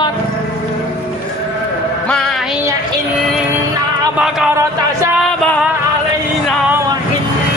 kasabat ma hiya inna baqarata sabaha alaina wa inna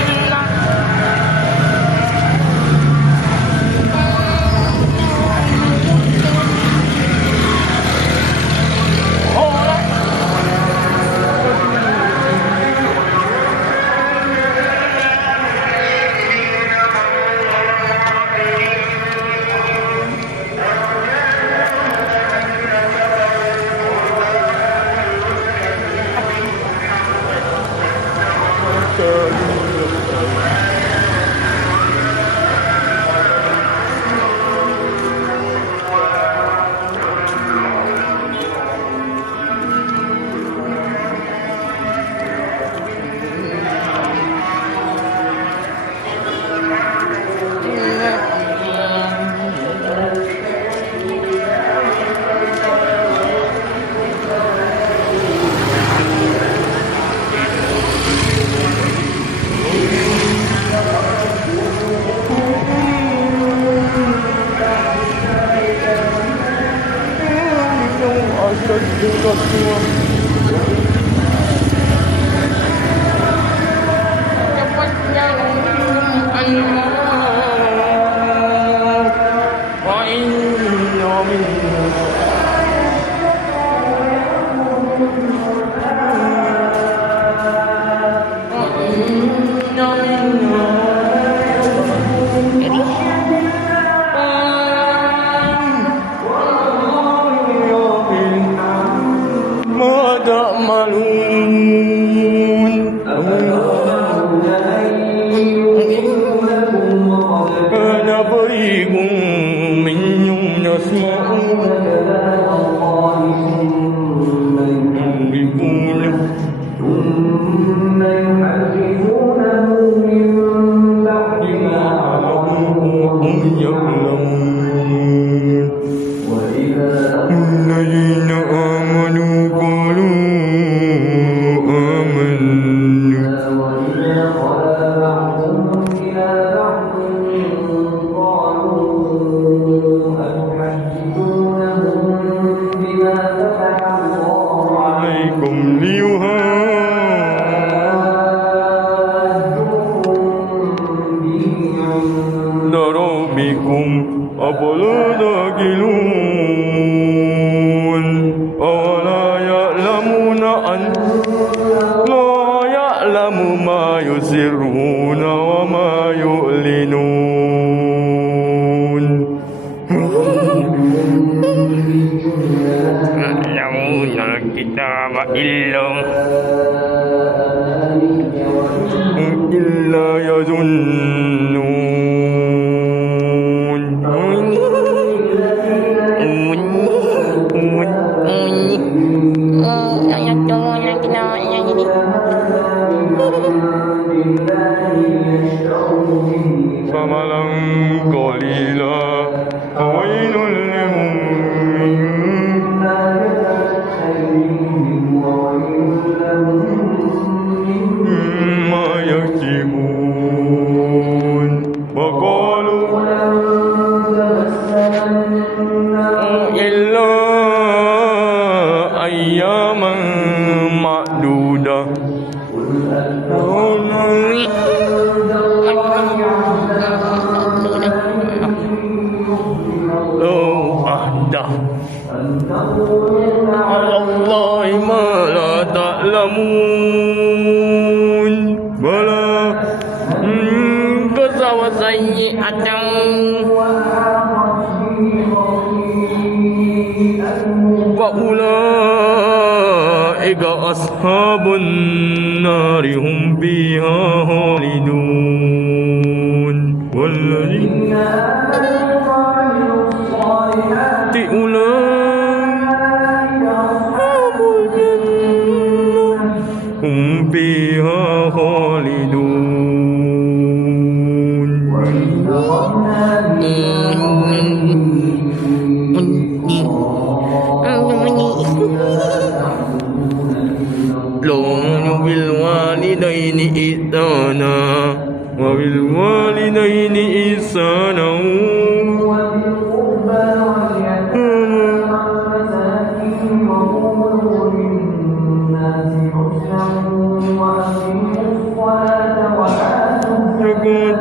وبالوالدين إحسانا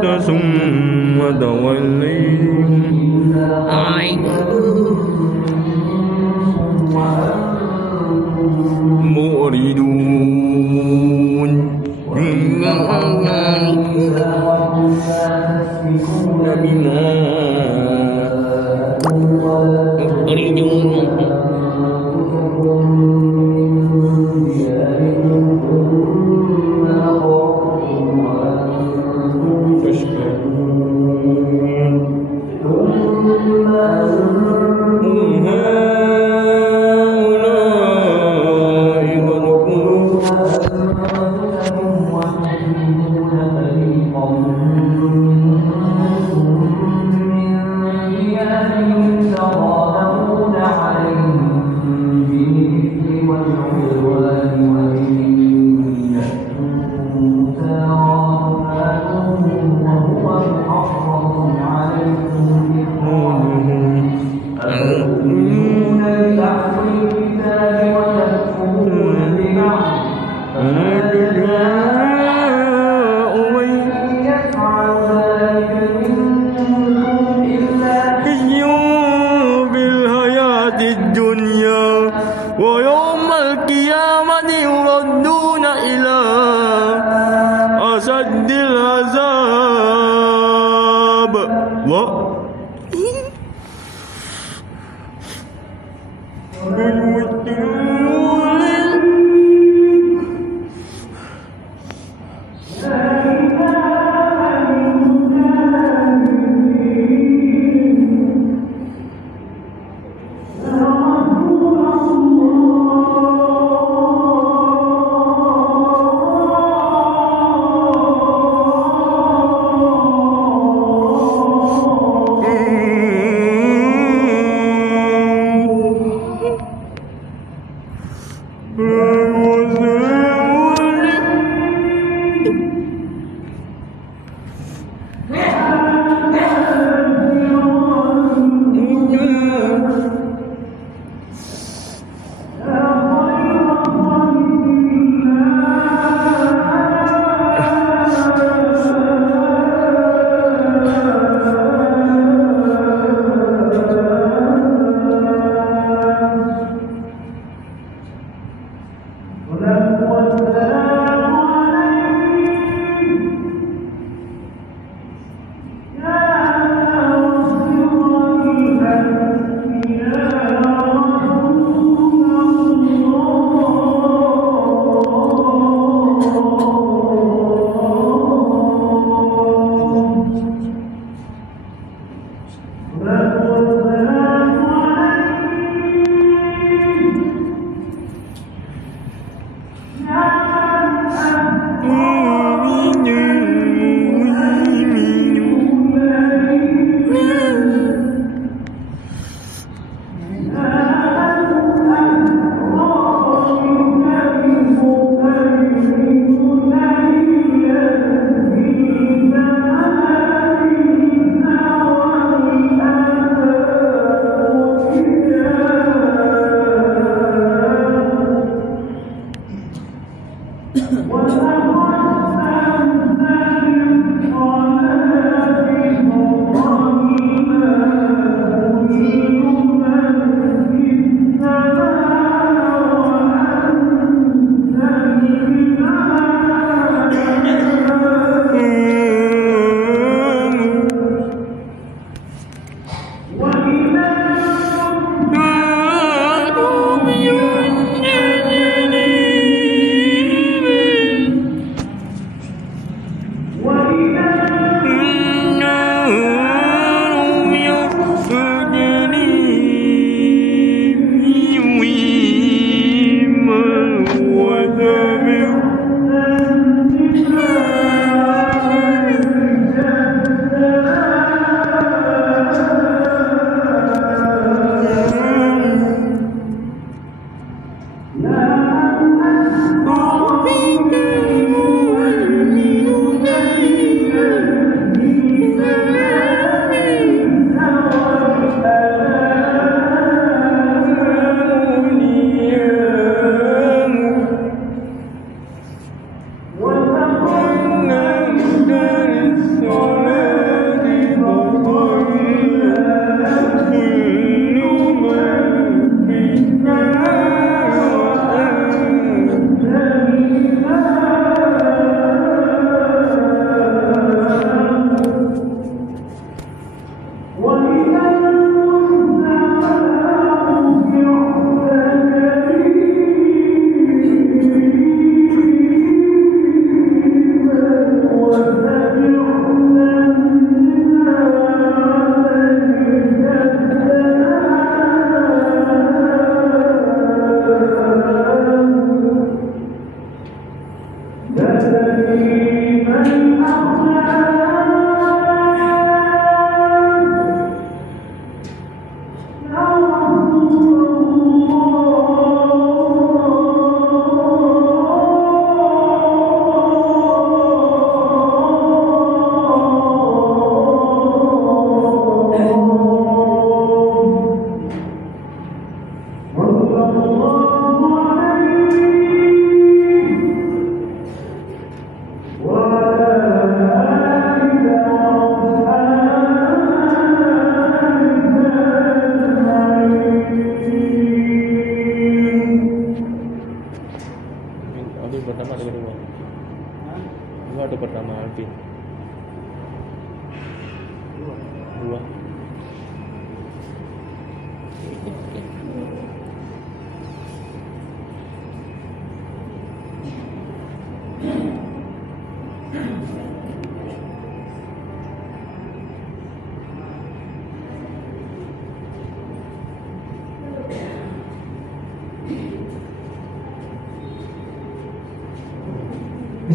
ثم توليتم مؤردون بما ويوم القيامة يردون إلى أشد العذاب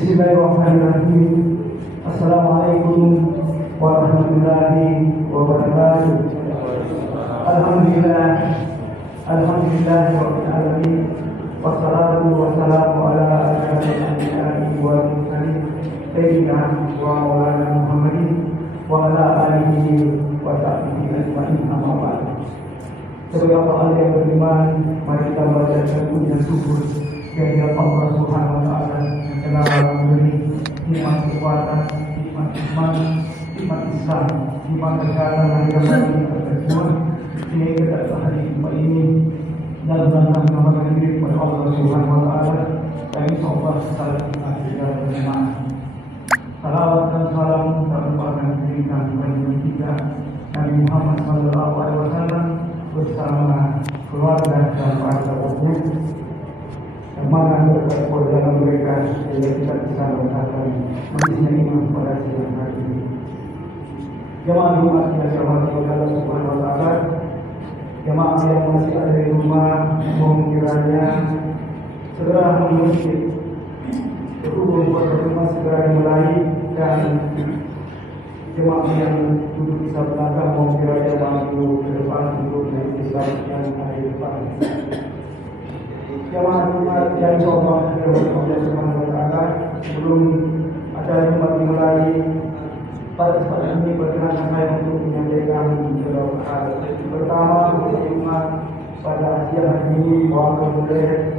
Bismillahirrahmanirrahim. Assalamualaikum warahmatullahi wabarakatuh. Alhamdulillahirabbil alamin. Wassalatu wassalamu ala asyrofil anbiya'i wal mursalin sayyidina wa maulana Muhammadin wa ala alihi wa sahbihi ajma'in, amma ba'd. Sebagai Allah yang beriman, mari kita baca pujian syukur kepada Allah Subhanahu wa taala yang telah memberi nikmat kekuatan, nikmat iman, nikmat Islam, nikmat kesehatan dan kembali kepada semua sehingga kita hari Jumat ini dalam rangka mengamalkan diri kepada Allah Subhanahu wa taala dan insyaallah salat kita berjamaah. Salawat dan salam tercurahkan diberikan kepada kita Nabi Muhammad sallallahu alaihi wasallam bersama keluarga dan para sahabatnya yang mana berkat dalam mereka sehingga kita bisa merasakan manisnya iman pada siang hari ini. Jemaah Jumat yang dirahmati oleh Allah Subhanahu wa taala, jemaah yang masih ada di rumah, mohon kiranya segera mengusir berhubung pada rumah segera dimulai, dan jemaah yang duduk di belakang mohon kiranya maju ke depan untuk naik Islam yang ada di depan. Jemaah Jumat yang insyaallah dirahmati Allah Subhanahu wa taala, sebelum acara Jumat dimulai, pada kesempatan ini berkenan saya untuk menyampaikan beberapa hal. Pertama, untuk Jumat pada siang hari ini diwakilkan oleh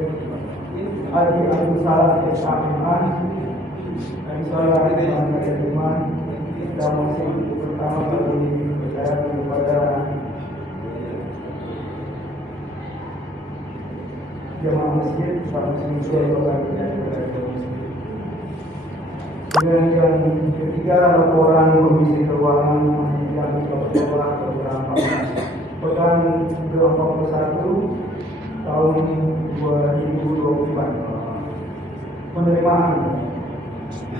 Haji Abdul Salam S.A.M.A. dan saya Haji Jumat dan masih pertama kali berbicara kepada jemaah masjid pada kemudian yang ketiga, laporan Komisi Keuangan yang telah beberapa pekan ke-41 tahun 2024. Penerimaan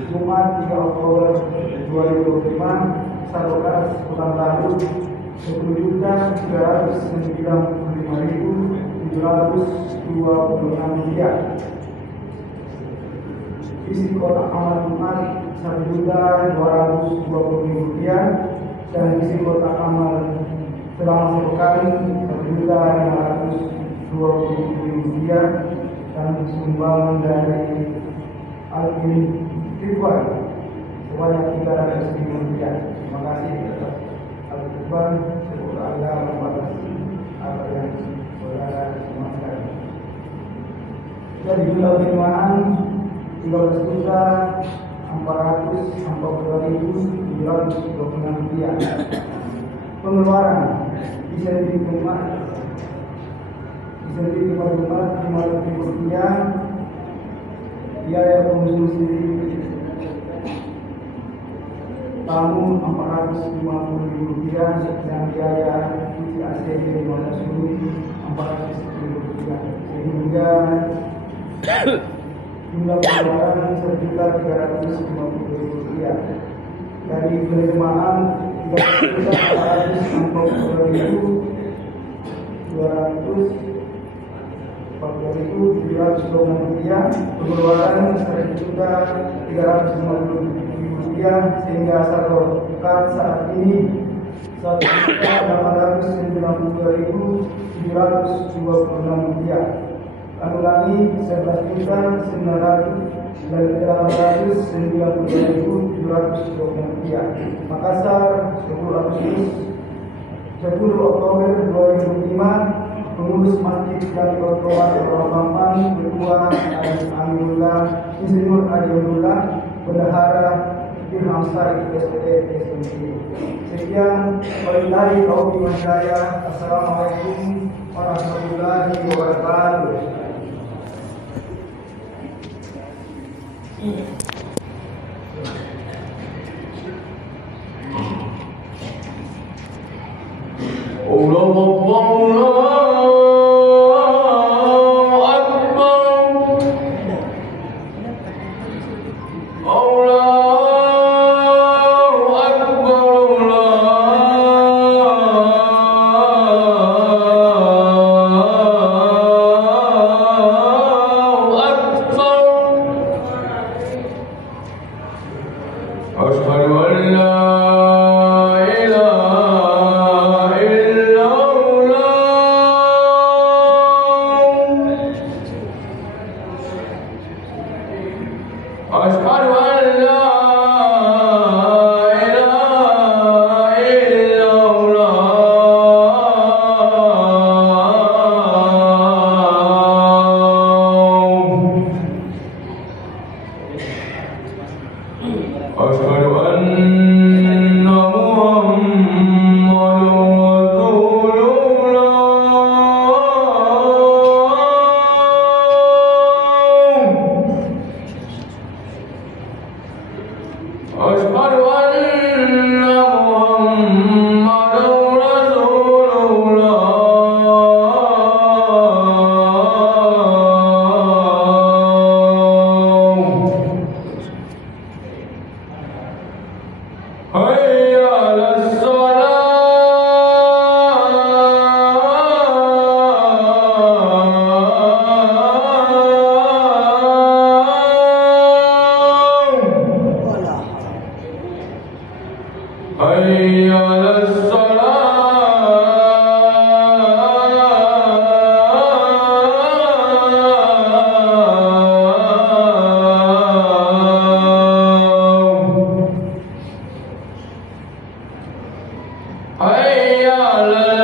Jumat 3 Oktober 2025 Sarokas Pekan Lalu 10.395.726 rupiah. Isi kotak amal Jumat 1.220.000 rupiah dan isi kotak amal selama sepekan 1.520.000 rupiah dan sumbangan dari Alvin Ridwan sebanyak 300.000 rupiah. Terima kasih atas Alvin Ridwan. Semoga Allah membatasi apa yang saudara sematkan. Jadi jumlah penerimaan 13.442.726 rupiah. Pengeluaran insentif Jumat 5.000 rupiah. Biaya konsumsi tamu 450.000 rupiah dan biaya cuci AC 410.000 rupiah, sehingga jumlah pengeluaran 1.350.000 rupiah. Dari penerimaan 3.442.720 rupiah, pengeluaran 1.350.000 rupiah, sehingga Sarokat saat ini 1.892.726 rupiah. Kami lagi 11.992.720 rupiah. Makassar 10 Oktober 2005, pengurus Masjid Jami Otoman Mampang, Ketua Aminullah Insinyur Adiullah, Bendahara Ilham Said SPT. Sekian, wabillahi taufiq wal hidayah. Assalamualaikum warahmatullahi wabarakatuh. حي على الصلاة حي على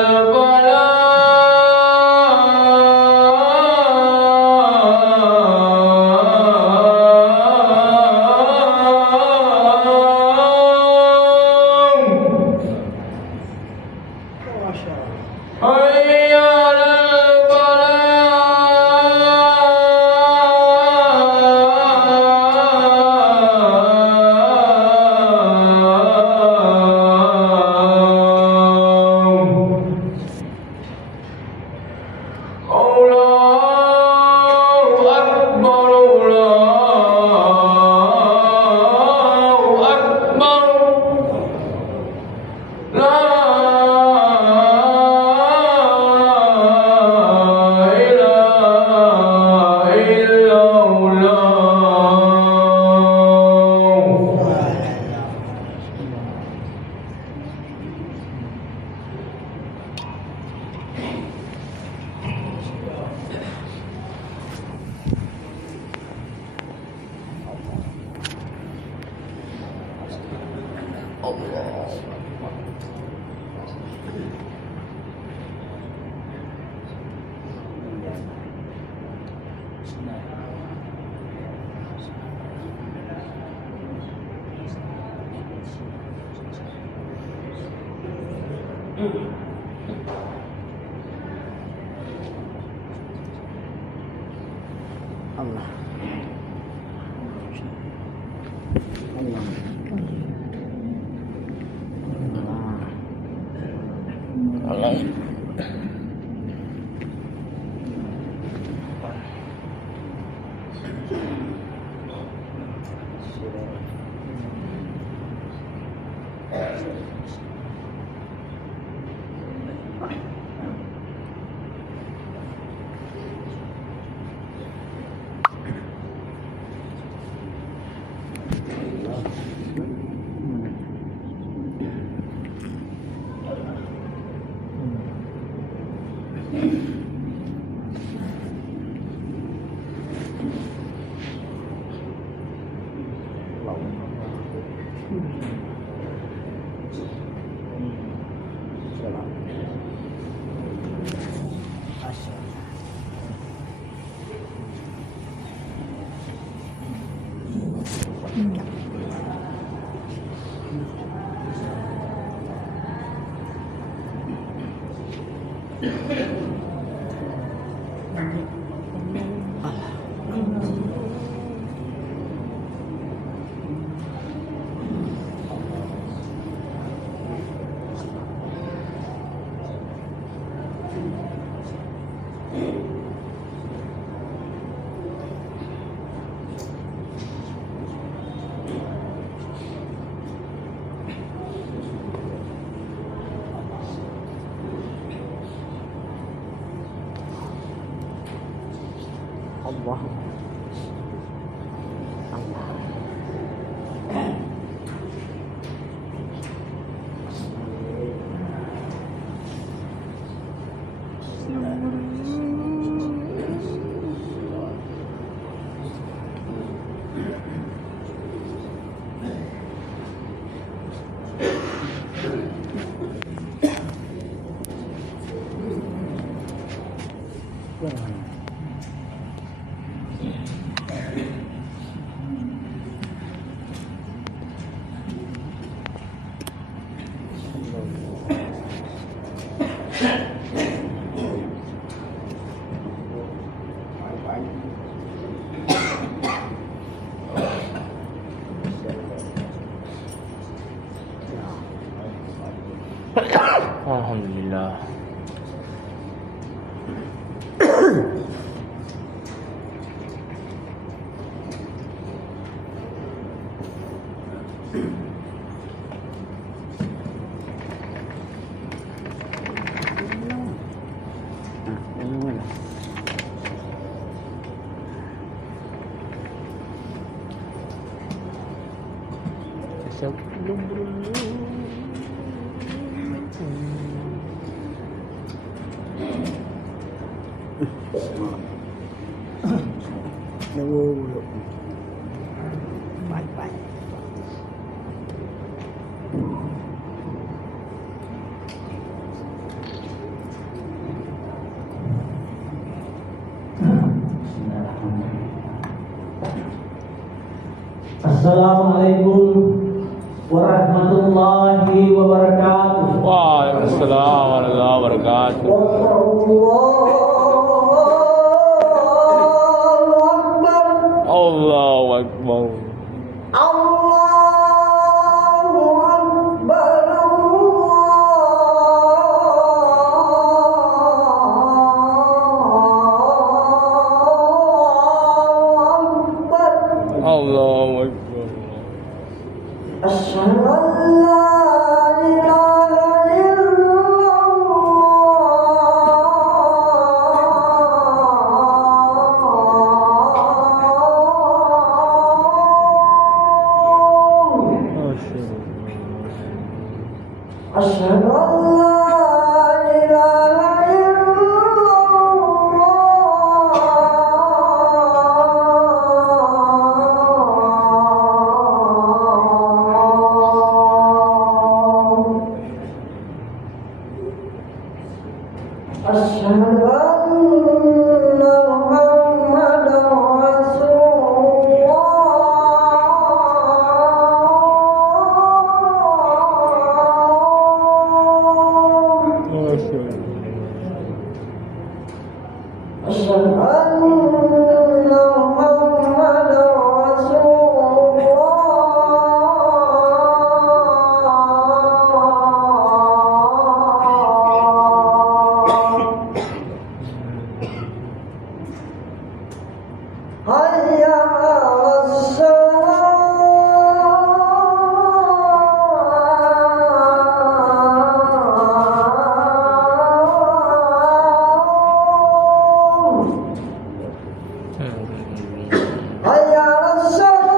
حي على الفلاح الله أكبر الله أكبر لا إله إلا الله Allah. Allah. Allah. Alhamdulillah. Sebelum Nunggu dulu. Baik-baik. Assalamualaikum warahmatullahi wabarakatuh. Waalaikumsalam warahmatullahi wabarakatuh. Allahu Akbar. Allahu Akbar. Asyhadu an la ilaha illallah. Asyhadu an la ilaha illallah. Asyhadu anna Muhammadar Rasulullah. Asyhadu anna Muhammadar Rasulullah. Hayya 'alas salat. Hayya 'alas salat.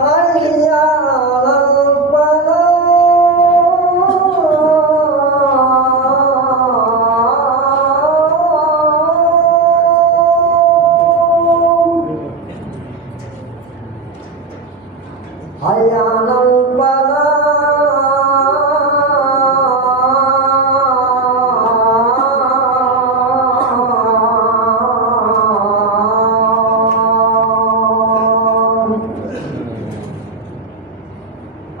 Hayya 'alal falah. Hayya 'alal falah.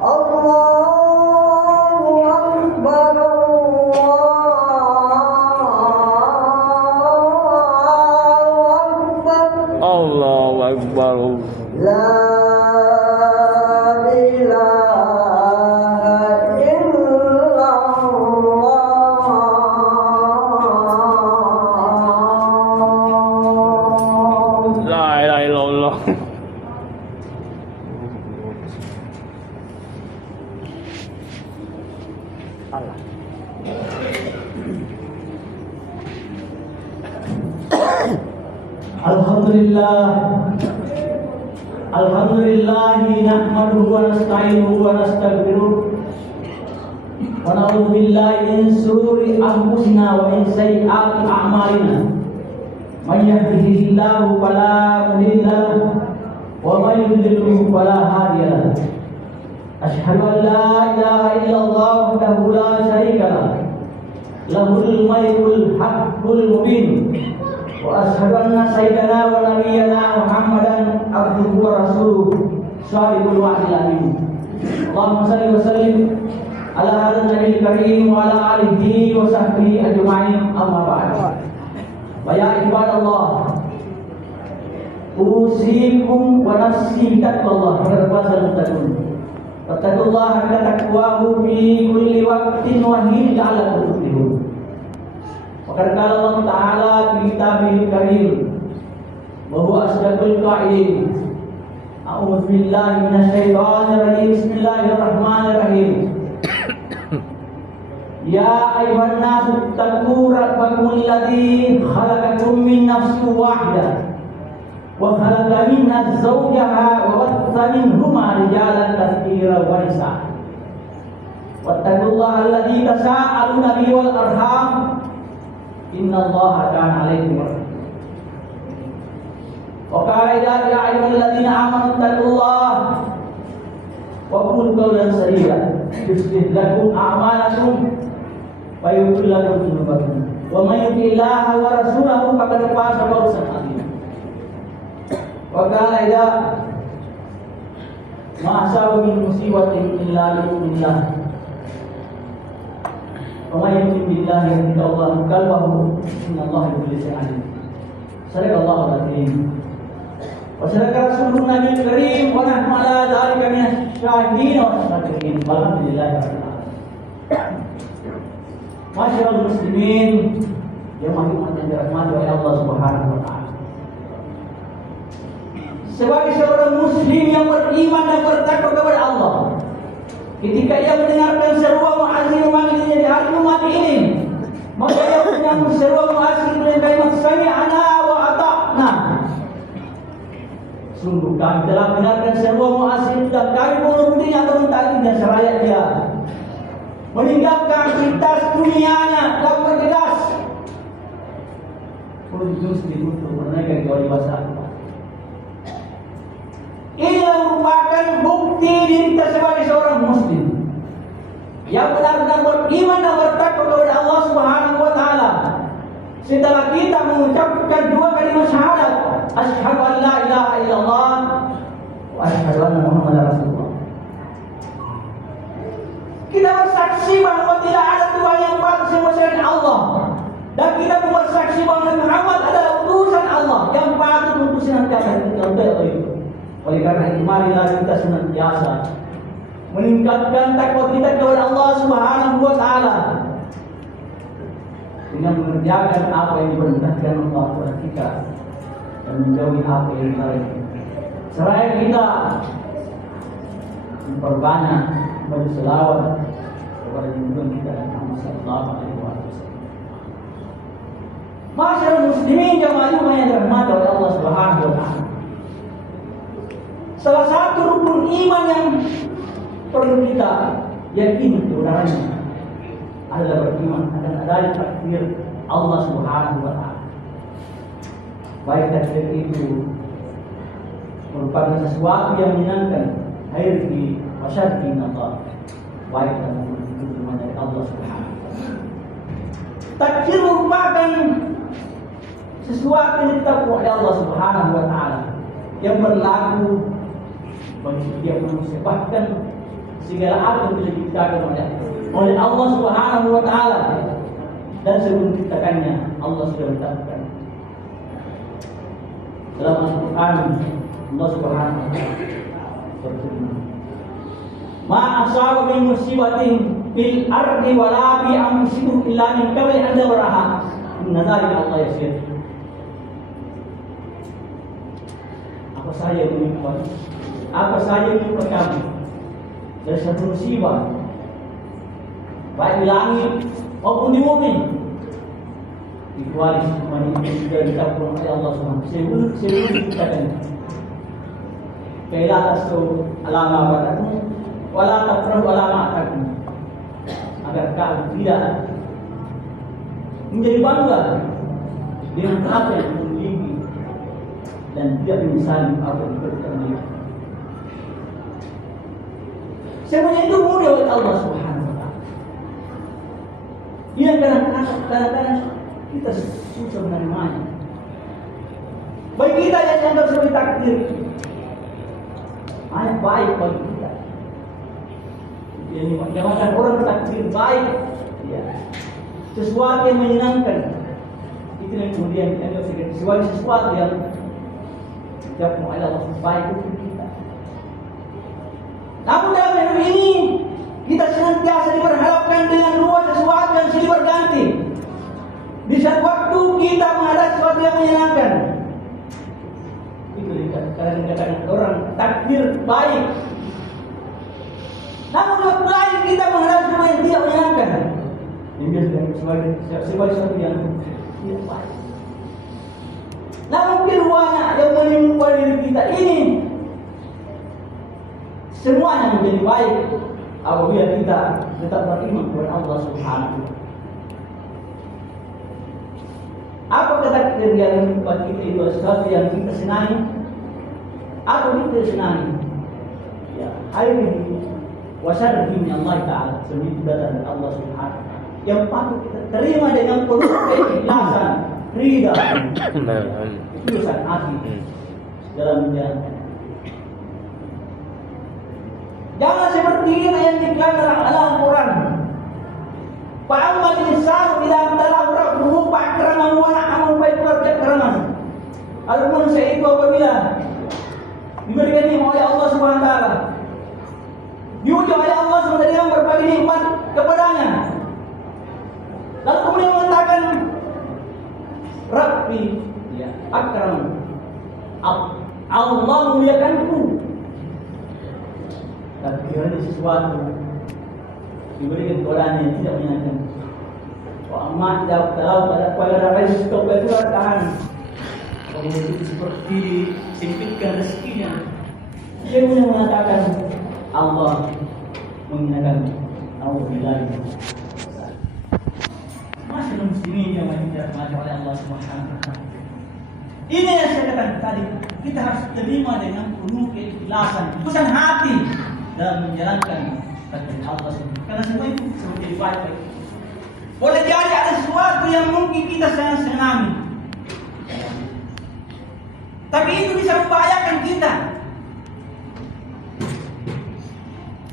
Allahu Akbar, Allahu Akbar. Allahu Akbar. La ilaha illallah. La ilaha illallah. Allah. Alhamdulillah nahmaduhu wa nasta'inuhu wa nastaghfiruh wa na'udzu billahi min shururi anfusina wa min sayyiati a'malina. May yahdihillahu fala mudilla lahu wa may yudlil fala hadiya lahu. Asyhadu an la ilaha illallah wahdahu la syarika lahu. Lahul malikul haqqul mubin. Wa asyhadu anna sayyidana wa nabiyyana Muhammadan abduhu wa rasuluhu shadiqul wa'dil amin. Allahumma shalli wa sallim ala hadzal nabiyil karim wa ala alihi wa sahbihi ajma'in, amma ba'd. Wa ya ibadallah, usikum wa nafsi bittaqwallah faqad muttaqun. Wattaqullaha haqqa taqwahu fi kulli waqtin wa hin la'allakum tuflihun. Maka Allah Ta'ala fi kitabihil karim wa huwa asdaqul qa'ilin. A'udzu billahi minasyaitonir rajim. Bismillahirrahmanirrahim. Ya ayyuhan nasu taqu rabbakum alladzi khalaqakum min nafsin wahidah wa khalaqa minha zawjaha wa batha minhuma rijalan katsiran wa nisaa. Wattaqullaha alladzi tasaaluna bihi wal arham innallaha kana 'alaikum raqiba. Wa qala ya ayyuhalladzina amanu taqullaha wa qulu qawlan sadida yuslih lakum a'malakum wa yaghfir lakum dhunubakum wa may yuti'illaha wa rasulahu faqad faza fawzan 'azima. Wa qala ya ma asaba min musibatin illa bi'idznillah wa may yu'min billahi yahdillahu qalbahu innallaha bikulli shay'in 'alim. Sadaqallahu al-azim. Wa sadaqa rasulun nabiyul karim wa nahnu ala dzalika minasyahidin wa syakirin. Walhamdulillahi rabbil alamin. Masyaallah muslimin yang makin dirahmati oleh Allah Subhanahu wa taala. Sebagai seorang muslim yang beriman dan bertakwa kepada Allah, ketika ia mendengarkan seruan muadzin memanggilnya di hari Jumat ini, maka ia menyambut seruan muadzin dengan kalimat sami'na wa ata'na. Sungguh kami telah mendengarkan seruan muadzin dan kami menurutinya atau mentaatinya seraya dia meninggalkan aktivitas dunianya dan bergegas khusus untuk menaikkan kewajiban. Ini merupakan bukti diri kita sebagai seorang muslim yang benar-benar beriman dan bertakwa kepada Allah Subhanahu wa taala. Setelah kita mengucapkan dua kalimat syahadat, asyhadu an la ilaha illallah wa asyhadu anna Muhammadar Rasulullah. Kita bersaksi bahwa tidak ada Tuhan yang patut selain Allah, dan kita bersaksi bahwa Muhammad adalah utusan Allah yang patut untuk senantiasa kita itu. Oleh karena itu marilah kita senantiasa meningkatkan takwa kita kepada Allah Subhanahu wa taala dengan mengerjakan apa yang diperintahkan Allah kepada kita dan menjauhi apa yang dilarang. Seraya kita memperbanyak baca selawat kepada junjungan kita Muhammad sallallahu alaihi wasallam. Masyaallah muslimin jamaah yang dirahmati oleh Allah Subhanahu wa taala. Salah satu rukun iman yang perlu kita yakini kebenarannya adalah beriman akan adanya takdir Allah Subhanahu wa taala. Baik takdir itu merupakan sesuatu yang menyenangkan, khairi wa syarri min Allah. Baik dan buruk dari Allah Subhanahu wa taala. Takdir merupakan sesuatu yang ditetapkan oleh Allah Subhanahu wa taala yang berlaku bagi setiap manusia, bahkan segala apa yang telah diciptakan oleh Allah Subhanahu wa taala, dan sebelum diciptakannya Allah sudah menetapkan. Dalam Al-Qur'an Allah Subhanahu wa taala berfirman, "Ma asaba min musibatin fil ardi wa la bi anfusikum illa min qabli an tabraha inna dzalika Allah yasir." Apa saja yang menimpa, apa saja yang menimpa kami dari satu musibah, baik di langit maupun di bumi, kecuali semuanya itu sudah ditetapkan oleh Allah Subhanahu wa taala sebelum diciptakan. Kailah tasu alama batakum wala tafrahu alama atakum, agar kamu tidak menjadi bangga dengan apa yang memiliki dan tidak menyesali apa yang berterima. Semuanya itu mudah oleh Allah Subhanahu wa taala. Dia kadang-kadang kita susah menerimanya. Bagi kita yang dianggap sebagai takdir, hanya baik bagi kita. Jadi jangan orang takdir baik, ya, sesuatu yang menyenangkan. Itu yang kemudian dianggap sebagai sesuatu yang tidak oleh Allah baik untuk kita. Namun dalam hidup ini kita senantiasa diperhadapkan dengan dua sesuatu yang silih berganti. Di saat waktu kita menghadapi sesuatu yang menyenangkan, itu dikatakan orang takdir baik. Namun waktu lain kita menghadapi sesuatu yang tidak menyenangkan, ini sebagai sesuatu yang tidak baik. Namun keduanya yang menimbulkan diri kita ini semuanya menjadi baik apabila kita tetap beriman kepada Allah Subhanahu wa Ta'ala. Apa kata kegiatan kita itu sesuatu yang kita senangi atau kita senangi? Ya, hari ini wasyarhi min Allah Ta'ala, sebenarnya itu datang dari Allah Subhanahu wa Ta'ala. Yang patut kita terima dengan penuh keikhlasan, ridha, ketulusan hati dalam menjalankan. Jangan seperti ini yang dikatakan dalam Al-Quran. Fa'amal insanu bila amtalahu rabbuhu fa'akramahu wa na'amahu baiklah keakraman. Adapun manusia itu apabila diberikan nikmat oleh Allah Subhanahu wa Ta'ala, diuji oleh Allah SWT dengan berbagai nikmat kepadanya, lalu kemudian mengatakan Rabbi ya akram, Allah muliakanku. Tapi ada sesuatu diberikan kepadanya yang tidak menyenangkan. Wa amma tidak tahu pada resto itu tahan. Kemudian seperti disempitkan rezekinya. Dia kemudian mengatakan Allah menghinakan Alhamdulillah. Masih muslimin yang dirahmati oleh Allah Subhanahu wa Ta'ala. Ini yang saya katakan tadi, kita harus terima dengan penuh keikhlasan, ketulusan hati dalam menjalankan perintah Allah Subhanahu. Karena semua itu seperti baik-baik. Boleh jadi ada sesuatu yang mungkin kita sangat senangi, tapi itu bisa membahayakan kita.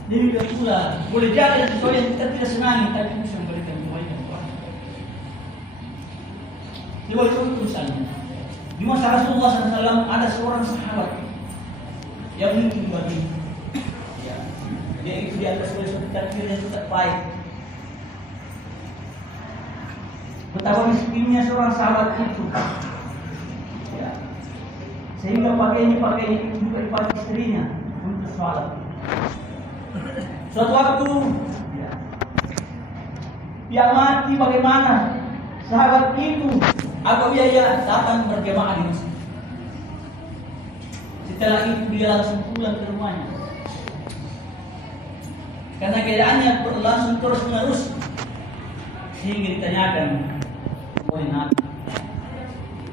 Demikian pula boleh jadi sesuatu yang kita tidak senangi, tapi bisa memberikan kebaikan kepada kita. Ini itu misalnya di masa Rasulullah SAW ada seorang sahabat yang mungkin bagi dia itu di atas suatu takdir yang tidak baik. Betapa miskinnya seorang sahabat itu, ya, sehingga pakainya itu juga dipakai istrinya untuk sholat. Suatu waktu, ya, dia mati bagaimana? Sahabat itu apabila dia datang berjemaah di masjid. Setelah itu dia langsung pulang ke rumahnya. Karena keadaannya berlangsung terus menerus, sehingga ditanyakan oleh Nabi,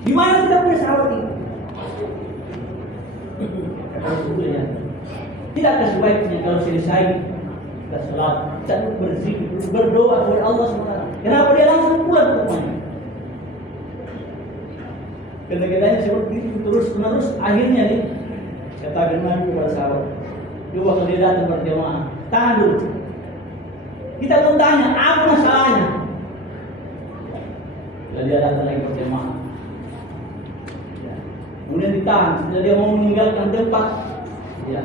di mana kita punya sahabat itu? Kata Rasulullah, tidakkah sebaiknya kalau selesai kita sholat, kita berzikir, berdoa kepada Allah SWT? Kenapa dia langsung pulang ke rumahnya? Karena keadaannya seperti itu terus menerus, akhirnya dia katakan Nabi kepada sahabat, coba kalau dia datang berjemaah, tahan dulu. Kita pun tanya, apa masalahnya? Setelah dia datang lagi berjemaah, ya, kemudian ditahan. Setelah dia mau meninggalkan tempat, ya,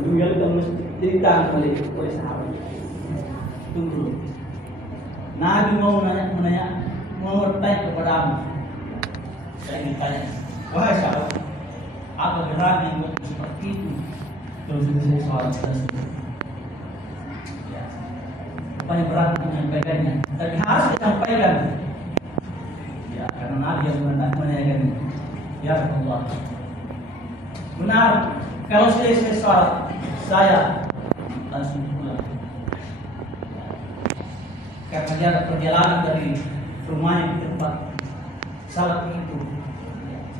meninggalkan masjid, ditahan oleh sahabat. Tunggu. Nabi mau bertanya kepadamu. Saya ingin tanya, wahai sahabat, apa gerak yang buat seperti itu? Terus saya soal ya, banyak berat menyampaikannya, tapi harus disampaikan. Ya, karena Nabi yang menanyakan, ya Allah, benar kalau selesai sholat saya langsung pulang. Karena dia ada perjalanan dari rumahnya ke tempat salat itu,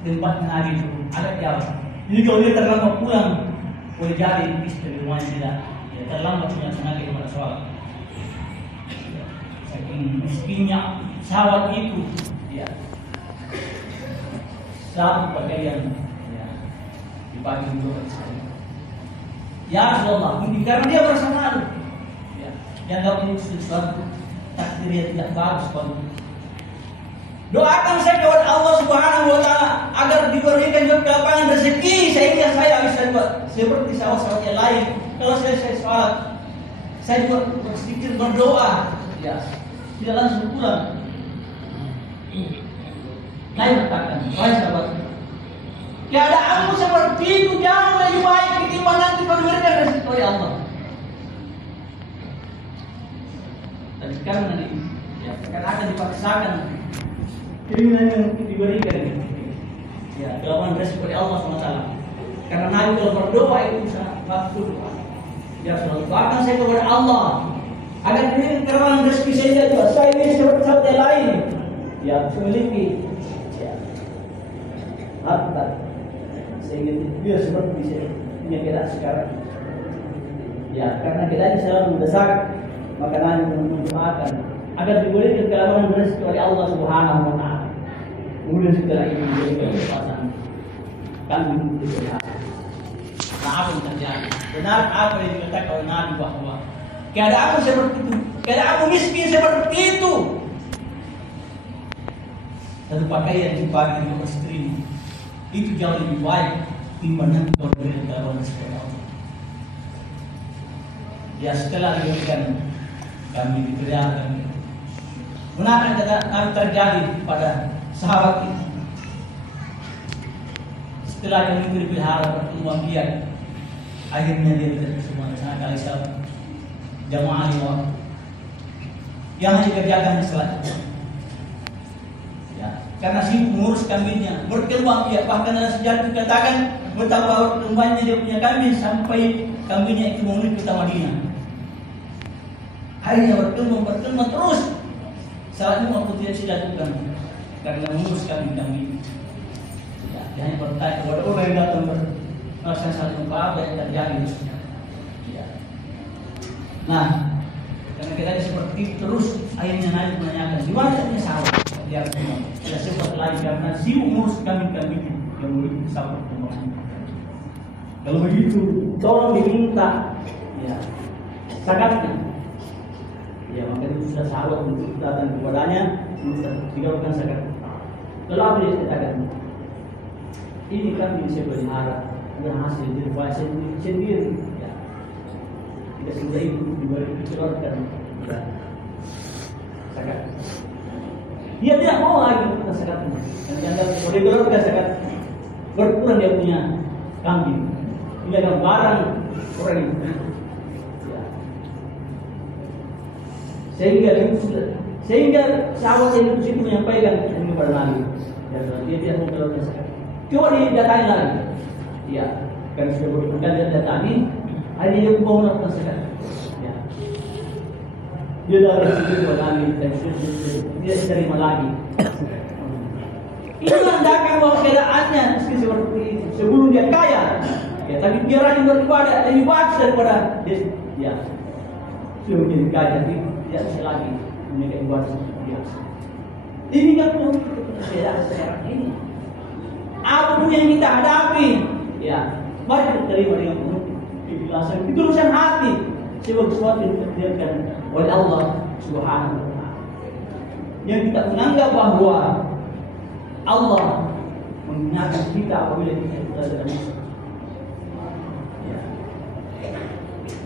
tempat Nabi itu agak jauh. Jadi kalau dia terlambat pulang, boleh jadi istri di rumahnya tidak, ya, terlambat punya tenaga kepada sholat. Ya, saking miskinnya sahabat itu, ya, satu pakaian, ya, dipakai untuk sekali. Ya Rasulullah, mungkin karena dia merasa malu, ya, dia nggak punya sesuatu takdir yang tidak bagus kalau doakan saya kepada Allah Subhanahu wa Ta'ala agar diberikan juga lapangan rezeki sehingga saya bisa buat seperti sahabat-sahabat yang lain. Kalau saya sholat, saya juga berpikir berdoa, ya, tidak langsung pulang. Nabi katakan, wahai sahabat, keadaanmu seperti itu jauh lebih baik ketimbang nanti kau diberikan rezeki oleh Allah. Dan sekarang nanti, ya, akan dipaksakan keinginan yang diberikan. Ya, kelakuan rezeki oleh Allah SWT. Karena Nabi kalau berdoa itu sangat makbul. Dia selalu doakan saya kepada Allah agar diberikan kelakuan rezeki saya juga. Saya ini seperti lain yang memiliki harta sehingga dia seperti saya punya kita sekarang. Ya, karena kita ini selalu mendesak, maka Nabi mendoakan agar diberikan kelakuan rezeki oleh Allah Subhanahu wa Ta'ala. Kemudian setelah ini menjadi kesempatan kami berdoa. Nah, apa yang terjadi? Benar apa yang dikatakan oleh Nabi bahwa keadaanmu seperti itu, keadaanmu miskin seperti itu. Dan pakaian dipakai oleh istrimu itu jauh lebih baik timbang kalau berikan kelakuan rezeki Allah. Ya, setelah diberikan kami dikerjakan. Benar yang terjadi pada sahabat itu. Setelah dia mengikuti pelihara pertemuan dia, akhirnya dia tidak semua sangat kali sahabat jamaah yang hanya dikerjakan setelah ya, karena sibuk mengurus kambingnya, berkembang dia, bahkan dalam sejarah dikatakan betapa berkembangnya dia punya kambing sampai kambingnya itu memenuhi kota Madinah. Akhirnya berkembang terus. Saat ini waktu tidak dilakukan karena mengurus kambing. Ya, dia hanya bertanya kepada orang yang datang melaksanakan satu apa yang terjadi. Ya. Nah, karena kita seperti itu terus, akhirnya Nabi menanyakan, di mana punya sahabat? Dia tidak sempat lagi karena sibuk mengurus kambing yang memiliki sahabat perkembangan. Kalau begitu, tolong diminta, ya, zakatnya. Ya, maka itu sudah sahabat untuk datang kepadanya, dilakukan zakat. Lalu apa dia katakan? Ini kambing saya pelihara, dan hasil dari saya sendiri. Ya. Tidak sudah itu dikeluarkan zakat. Dia tidak mau lagi untuk zakatnya. Dan dia dikeluarkan zakat, berkurang dia punya kambing. Ini adalah barang orang itu. Sehingga sahabat yang itu situ menyampaikan ini kepada Nabi. Dan dia tidak mau keluarkan zakat. Coba didatangi lagi. Ya, kan sudah berbulan dia datangi. Akhirnya dia mau melakukan zakat. Ya. Dia dari situ kepada Nabi dan dia terima lagi. Ini menandakan bahwa keadaannya seperti itu. Sebelum dia kaya, ya, tapi dia rajin beribadah lebih baik daripada dia. Ya, sudah menjadi kaya, tapi tidak bisa lagi menjadi ibadah seperti biasa. Ini kan keadaan sekarang ini. Apapun yang kita hadapi, ya, mari kita terima dengan penuh keikhlasan, ketulusan hati, sebagai sesuatu yang ditakdirkan oleh Allah Subhanahu wa Ta'ala. Yang kita menganggap bahwa Allah mengingatkan kita apabila kita dalam musibah.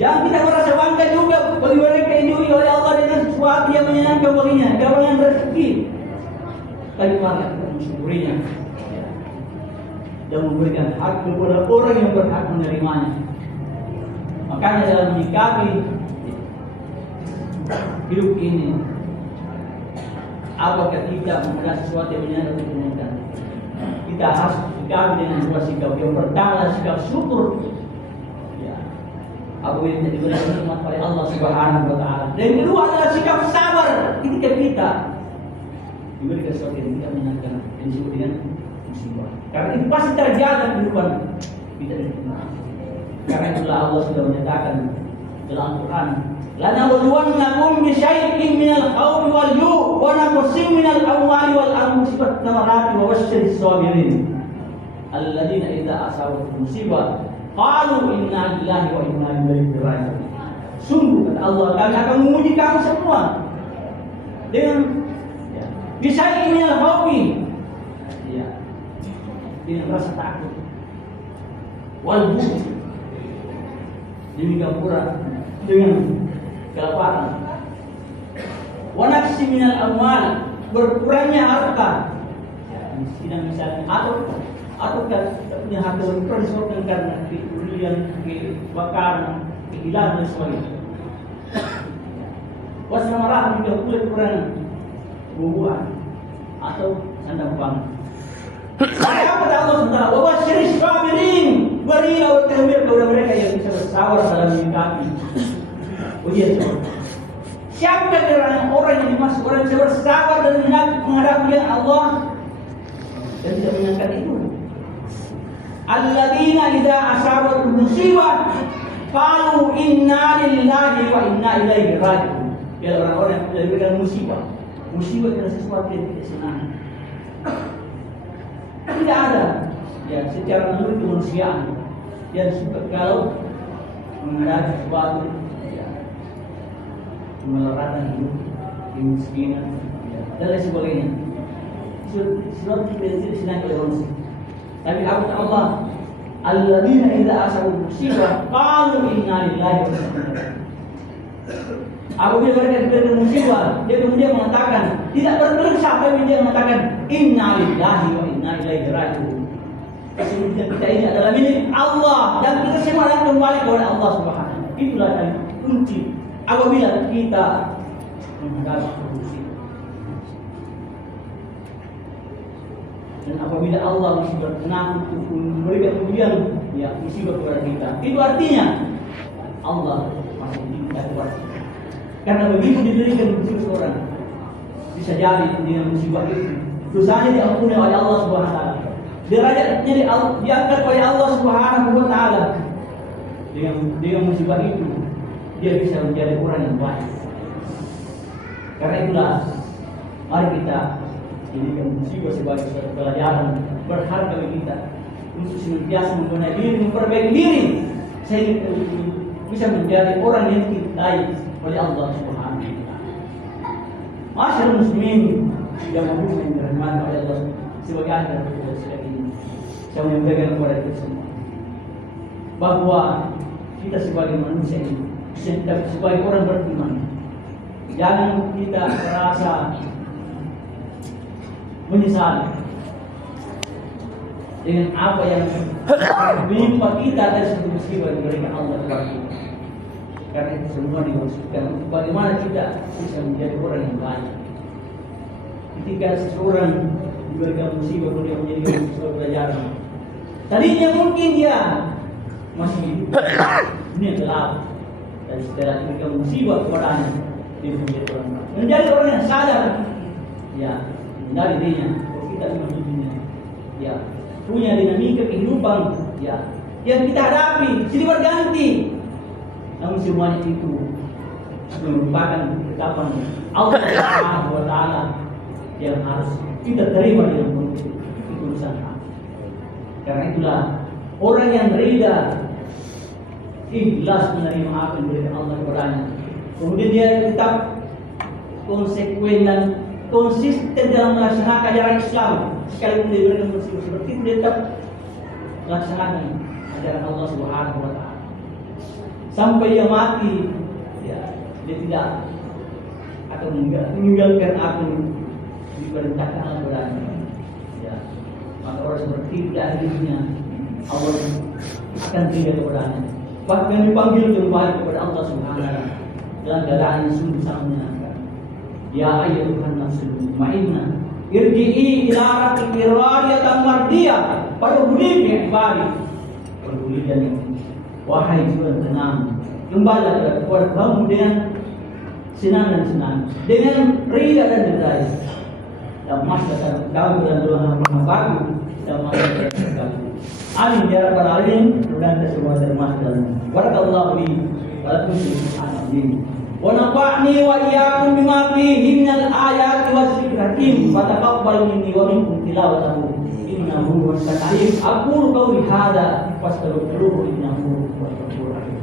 Yang kita merasa bangga juga bagi mereka yang diuji oleh Allah dengan sesuatu yang menyenangkan baginya, gawangan rezeki. Tapi mari kita mensyukurinya dan memberikan hak kepada orang yang berhak menerimanya. Makanya dalam menyikapi hidup ini, apakah kita mengenal sesuatu yang menyenangkan, kita harus menyikapi dengan dua sikap. Yang pertama sikap syukur. Apa yang diberikan nikmat oleh Allah Subhanahu wa Ta'ala. Dan yang kedua adalah sikap sabar ketika kita diberikan sesuatu yang tidak menyenangkan, yang disebut dengan musibah. Karena itu pasti terjadi dalam kehidupan kita ini. Karena itulah Allah sudah menyatakan dalam Al-Quran, "Lanabluwannakum bisyai'in minal khawfi wal ju' wa naqsin minal amwali wal anfusi wat thamarati wa basyyiris sabirin alladziina idza asabatuhum musibah qalu inna lillahi wa inna ilaihi raji'un." Sungguh kata Allah, kami akan menguji kamu semua dengan bisa ini al-khawfi, ya, dengan rasa takut, wal bu', demikian pula dengan kelaparan, wa naqsi minal amwal, berkurangnya harta, misalnya atau punya harta berkurang disebabkan karena kerugian, kebakaran, kehilangan dan sebagainya. Wassamarah juga boleh kurang buah atau sandang pangan. Apa kata Allah SWT? Wa basyiris sabirin. Berilah kabar kepada mereka yang bisa bersabar dalam menyikapi ujian tersebut. Siapa orang yang dimaksud orang bisa bersabar dan menghadapi Allah dan tidak menyangka itu? Alladzina idza asabathum musibah qalu inna lillahi wa inna ilaihi raji'un. Ya, orang-orang yang diberikan musibah. Musibah adalah sesuatu yang tidak senang. Tidak ada ya secara menurut kemanusiaan yang suka kalau menghadapi sesuatu ya, kemelaratan hidup, kemiskinan ya, dan lain sebagainya. Sesuatu tidak senang oleh manusia. Tapi kata Allah, alladzina idza asabu musibah qalu inna lillahi wa inna ilaihi raji'un. Apabila mereka diberikan musibah, dia kemudian mengatakan tidak berkeluh tapi dia mengatakan inna lillahi wa inna ilaihi raji'un. Sesungguhnya kita ini adalah milik Allah dan kita semua akan kembali kepada Allah Subhanahu. Itulah yang kunci apabila kita menghadapi musibah. Dan apabila Allah masih berkenan untuk memberikan ujian ya musibah kepada kita, itu artinya Allah masih cinta kepada kita. Karena begitu diberikan musibah seorang, bisa jadi dengan musibah itu dosanya diampuni oleh Allah Subhanahu wa taala. Derajatnya diangkat oleh Allah Subhanahu wa taala. Dengan musibah itu dia bisa menjadi orang yang baik. Karena itulah mari kita jadikan musibah sebagai suatu pelajaran berharga bagi kita untuk senantiasa membenahi diri, memperbaiki diri sehingga bisa menjadi orang yang dicintai oleh Allah Subhanahu wa taala. Masyaallah muslimin yang dirahmati oleh Allah sebagai akhir sekali ini saya menyampaikan kepada kita semua bahwa kita sebagai manusia ini sebagai orang beriman jangan kita merasa menyesal dengan apa yang menimpa kita dari satu musibah yang diberikan Allah kepada kita. Karena itu semua dimaksudkan untuk bagaimana kita bisa menjadi orang yang baik. Ketika seseorang diberikan musibah, dia menjadi sebuah pelajaran. Tadinya mungkin dia masih hidup, dunia gelap, dan setelah diberikan musibah kepadanya, dia menjadi orang yang sadar, ya, menjadi dirinya. Kalau kita memang dunia, ya, punya dinamika kehidupan, ya, yang kita hadapi, silih berganti. Namun semuanya itu merupakan ketetapan Allah Subhanahu wa taala yang harus kita terima dengan ketulusan hati. Karena itulah orang yang rida ikhlas menerima apa yang diberikan Allah kepadanya. Kemudian dia tetap konsekuen dan konsisten dalam melaksanakan ajaran Islam. Sekalipun dia diberikan musibah seperti itu, dia tetap melaksanakan ajaran Allah Subhanahu wa taala. Sampai dia mati, ya, dia tidak akan meninggalkan apa yang diperintahkan Allah kepadanya. Ya, maka orang seperti itu akhirnya Allah akan tinggal kepadanya. Bahkan dipanggil kembali kepada Allah Subhanahu wa taala dalam keadaan yang sungguh sangat menyenangkan. Ya ayyuhan nafsul mutmainnah, irji'i ila rabbiki radiyatan mardiyah, fadkhuli fi ibadi. Fadkhuli jannah. Wahai jiwa tenang, kembalilah kepada kamu dengan senang dan senang, dengan ridha dan berdaya. Dan masa kamu dan Tuhan menghafalku dan masa kamu. Amin ya rabbal alamin. Dan semua termasuk dalam. Barakallahu li wa lakum amin. Wa nafa'ni wa iyyakum bima fihi minal ayati was zikril hakim. Wa taqabbal minni wa minkum tilawatahu. Innahu huwas sami'ul alim. Aqulu qawli hadza wastaghfiruhu innahu huwal ghafurur rahim.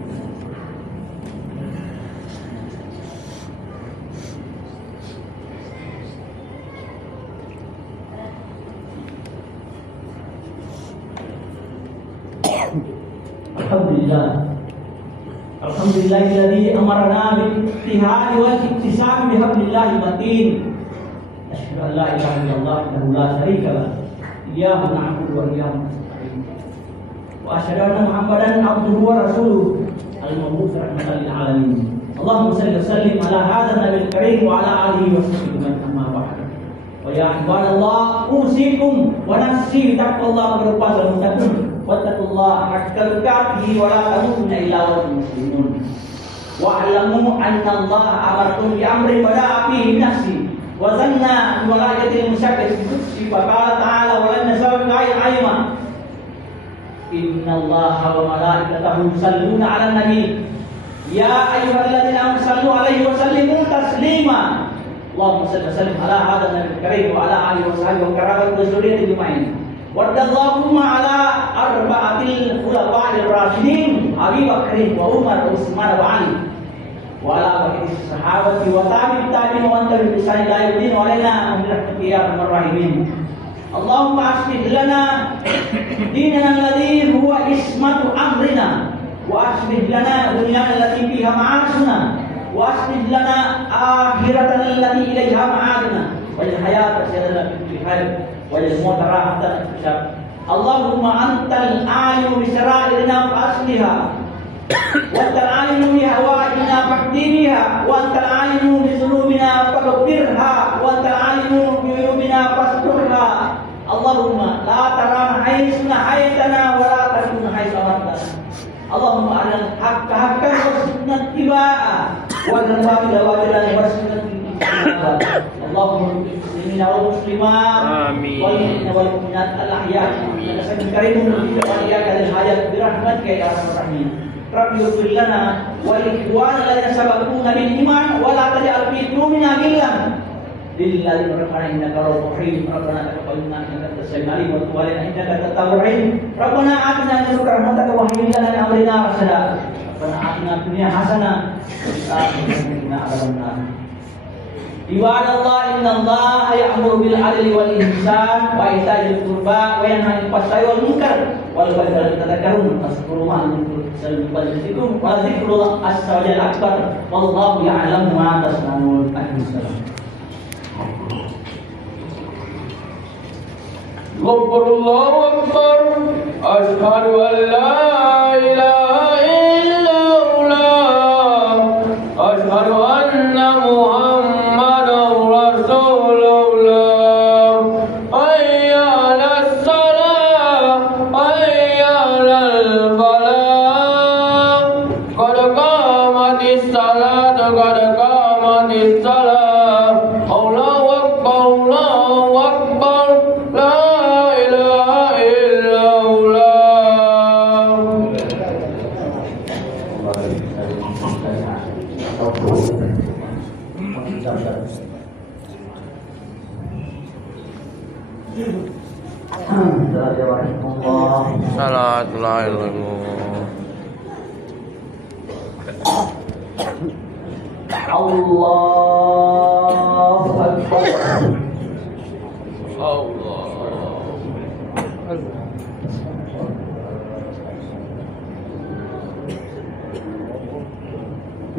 Alhamdulillahilladzi amarna bil ittihadi wal iktisami bihablillahi matin. Asyhadu an la ilaha illallah wahdahu la syarika lah. Iyyahu na'budu wa iyyahu nasta'in. Wa asyhadu anna Muhammadan abduhu wa rasuluhu al-mab'uts rahmatan lil alamin. Allahumma shalli wa sallim ala hadzal nabiyil karim wa ala alihi wa sahbihi man amma ba'd. Wa Ya ibadallah, usikum wa nafsi taqwallaha berpuasa mutakun wattaqullaha haqqa tuqatih wa la tamutunna illa wa antum muslimun. Wa'lamu anna Allah amartum bi amrin bada'a fihi nafsi wa zanna bi waladatil musyabbih bi qudsi fa qala ta'ala wa lan nasal ayma inna Allah wa malaikatahu yusalluna 'alan nabi ya ayyuhalladzina amanu sallu 'alaihi wa sallimu taslima. Allahumma salli wa sallim ala hadzal nabiyil karim wa ala alihi wa sahbihi wa karamati wa zurriyyati ajma'in. Wadallahu ala arba'atil khulafa'ir rasyidin Abi Bakr wa Umar wa Utsman wa Ali wa ala baqiyati sahabati wa tabi'in wa tabi'in bi ihsan ila yaumil wa alaina min rahmatika ya arhamar rahimin. Allahumma aslih lana dinana alladhi huwa ismatu amrina wa aslih lana dunyana allati fiha ma'ashuna wa aslih lana akhiratana allati ilayha ma'aduna wal hayata ziyadatan fi kulli khair wal mauta rahatan fi syarr. Allahumma antal alimu bi sarairina fa asliha wa antal alimu bi hawaijina faqdiniha wa antal alimu bi dhunubina faghfirha wa antal alimu bi uyubina fasturha. Allahumma la tarana haitsuna haytana wa la takuna haitsu amartana. Allahumma arina haqqa haqqan warzuqna ittiba'a wal batila batilan warzuqna ijtinaba. Allahumma muslimina wal muslimat wal mu'minina wal mu'minat al ahya'i minna sakin karimun wa iyyaka lil hayat bi rahmatika ya arhamar rahimin. Rabbi ighfir lana wa li ikhwana alladhina sabaquna bil iman wa la taj'al fi qulubina ghillan لله ربنا إنك رؤوف رحيم ربنا تقبل منا إنك أنت السميع العليم وتب علينا إنك أنت التواب الرحيم ربنا آتنا من لدنك رحمة وهيئ لنا من أمرنا رشدا ربنا آتنا في الدنيا حسنة وفي الآخرة حسنة وقنا عذاب النار. Ibadallah innallaha ya'muru bil 'adli wal ihsan wa ita'i dzil qurba wa yanha 'anil fahsya'i wal munkar wal baghi wal tadhakkarun fazkurullaha dzikrukum wa dzikrullah azza wa jalla akbar wallahu ya'lamu ma tasna'un. Allahu Akbar, asyhadu an la ilaha illallah, asyhadu anna Muhammadar Rasulullah. Hayya 'alas salah, hayya 'alal falah. Qad qamatis salat, qad qamatis salah. Allahu Akbar, Allahu Akbar. La Salatul ilmu. Allahu Akbar.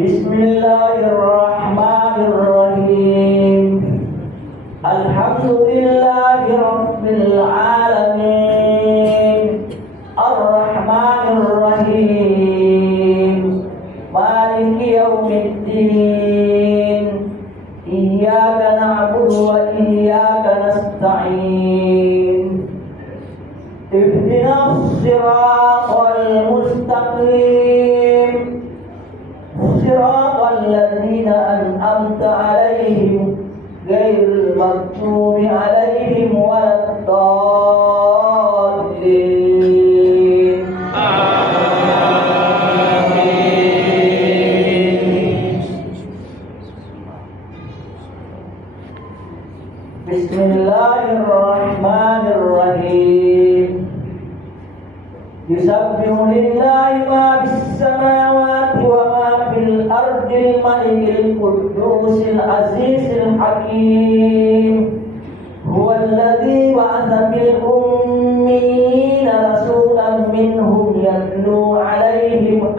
Bismillahirrahmanirrahim. Alhamdulillahi rabbil alamin. Ar-Rahmanir Rahim. Maliki yaumiddin. Iyyaka na'budu wa iyyaka nasta'in. Ihdinas siratal mustaqim. Siratal ladzina an'amta 'alaihim ghairil maghdubi 'alaihim waladdallin. Amin. Bismillahirrahmanirrahim. Yusabbihu lillahi ma fis samawati wa ma fil ardil malikil quddusil azizil hakim. Huwa alladhi ba'atha fil ummiyina rasulan minhum yatlu 'alaihim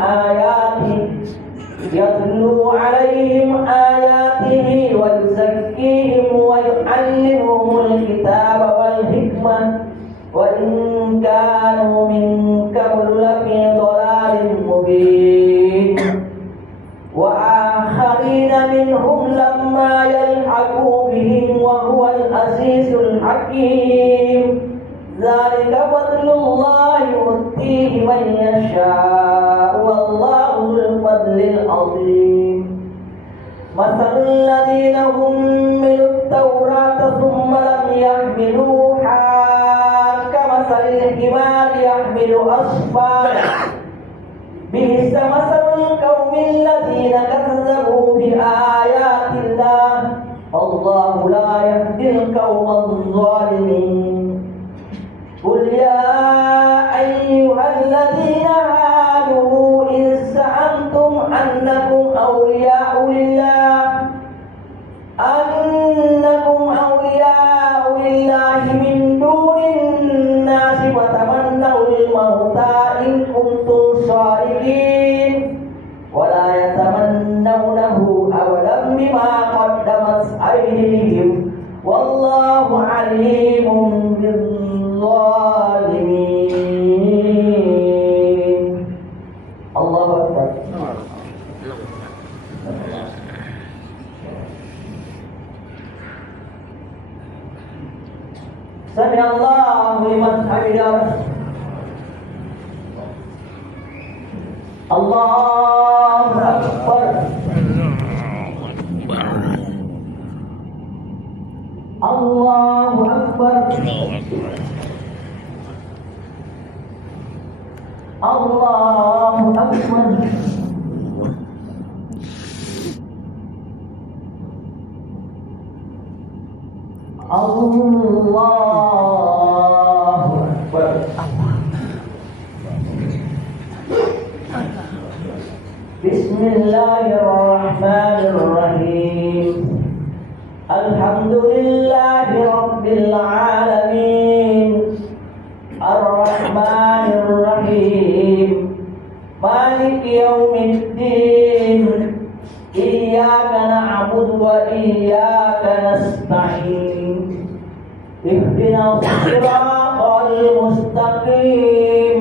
ayatihi wa yuzakkihim wa yu'allimuhumul kitaba wal hikmah wa in kanu min qablu lafi dhalalin mubin wa akharina minhum lamma yalhaqu bihim wa huwal aziz حكيم ذلك فضل الله يؤتيه من يشاء والله ذو الفضل العظيم مثل الذين حملوا التوراة ثم لم يحملوها كمثل الحمار يحمل أسفارا بئس مثل القوم الذين كذبوا بآيات الله والله لا يهدي القوم الظالمين قل يا أيها الذين هادوا إن زعمتم أنكم أولياء لله من دون الناس فتمنوا الموت إن كنتم صادقين ولا يتمنونه أبدا بما قدمت أيديهم والله عليم بالظالمين. الله أكبر. سمع الله لمن حمده. الله أكبر. الله أكبر. الله أكبر. الله أكبر. بسم الله الرحمن الرحيم الحمد لله رب العالمين الرحمن الرحيم مالك يوم الدين إياك نعبد وإياك نستعين اهدنا الصراط المستقيم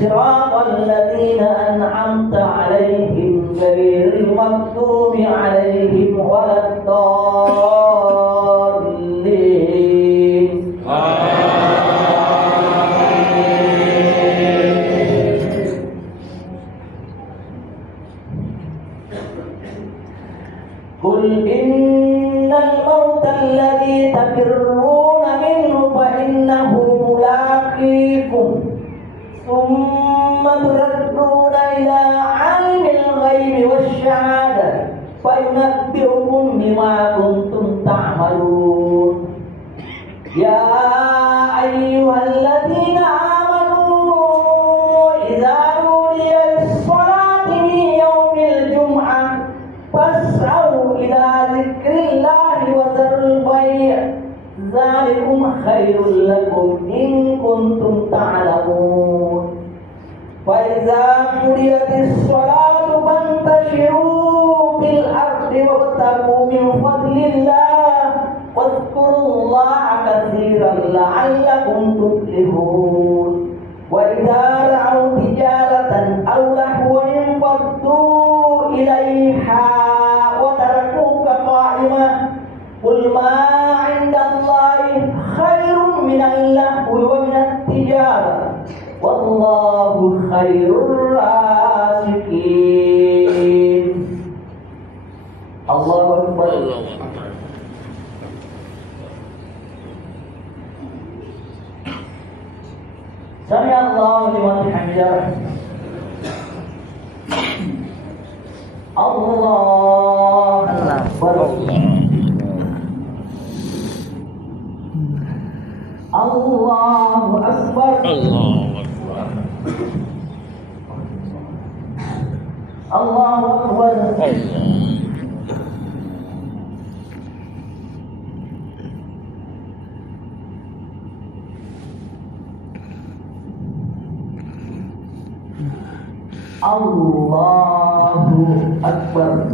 صراط الذين أنعمت عليهم غير المغضوب عليهم ولا الضالين. قل إن الموت الذي تفرون منه فإنه ملاقيكم ثم تردون إلى عالم الغيب والشهادة فينبئكم بما كنتم تعملون. يا أيها الذين آمنوا إذا نودي للصلاة من يوم الجمعة فاسعوا إلى ذكر الله وذروا البيع ذلكم خير لكم إن كنتم تعلمون. فإذا قضيت الصلاة فانتشروا في الأرض وابتغوا من فضل الله واذكروا الله كثيرا لعلكم تفلحون. وإذا رأوا تجارة أو لهوا انفضوا إليها وتركوك قائما قل ما عند الله خير من اللهو ومن التجارة والله خير الرازقين. الله أكبر. سمع الله لمن حمده. الله أكبر. الله أكبر. الله أكبر. Allahu Akbar.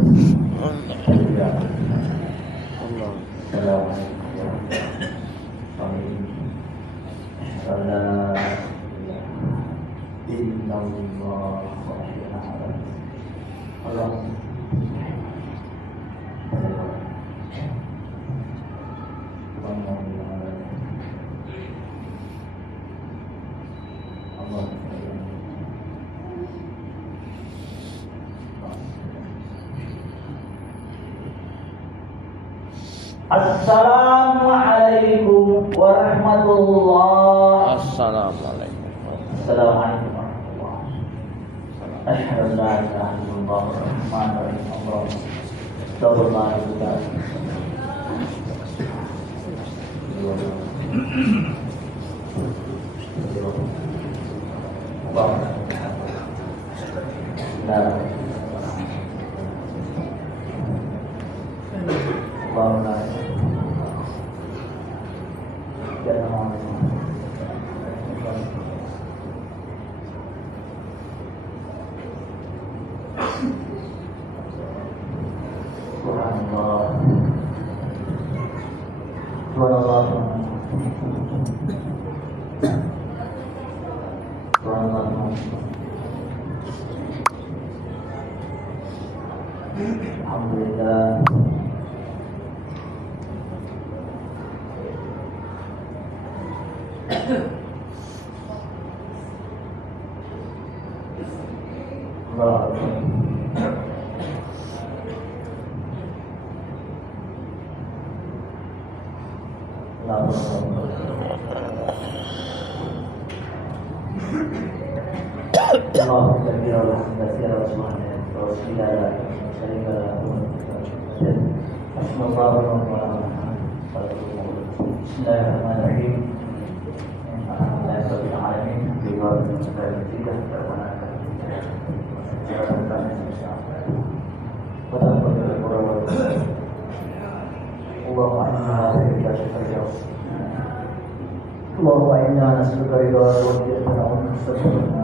Assalamualaikum warahmatullahi Assalamualaikum. Assalamualaikum warahmatullahi Asyhadu an la ilaha illallah wa rahmatullahi wa Alhamdulillah. Allahumma inna nas'aluka ridha wa ridha wa nastaghfiruka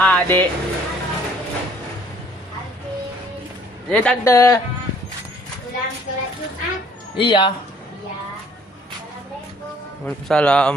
Adik. Ya tante. Pulang sholat Jumat. Iya. Iya. Assalamualaikum. Waalaikumsalam.